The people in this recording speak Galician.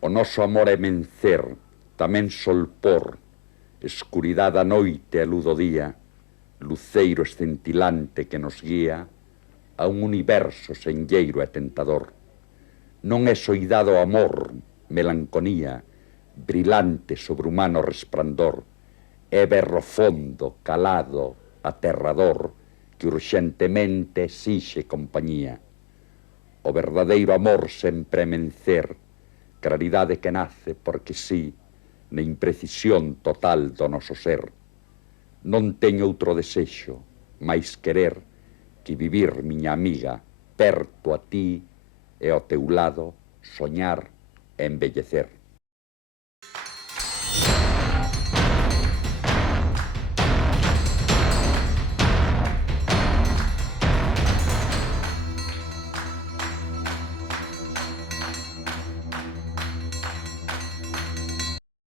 O noso amor é mencer, tamén solpor, escuridade a noite e luz do día, luceiro escintilante que nos guía a un universo senlleiro e tentador. Non é soidade o amor, melancolía, brilante sobrehumano resplandor, é berro fondo, calado, aterrador, que urxentemente exixe compañía. O verdadeiro amor sempre é mencer, claridade que nace porque sí, na imprecisión total do noso ser. Non teño outro desexo, máis querer, que vivir, miña amiga, perto a ti e ao teu lado, soñar e embellecer.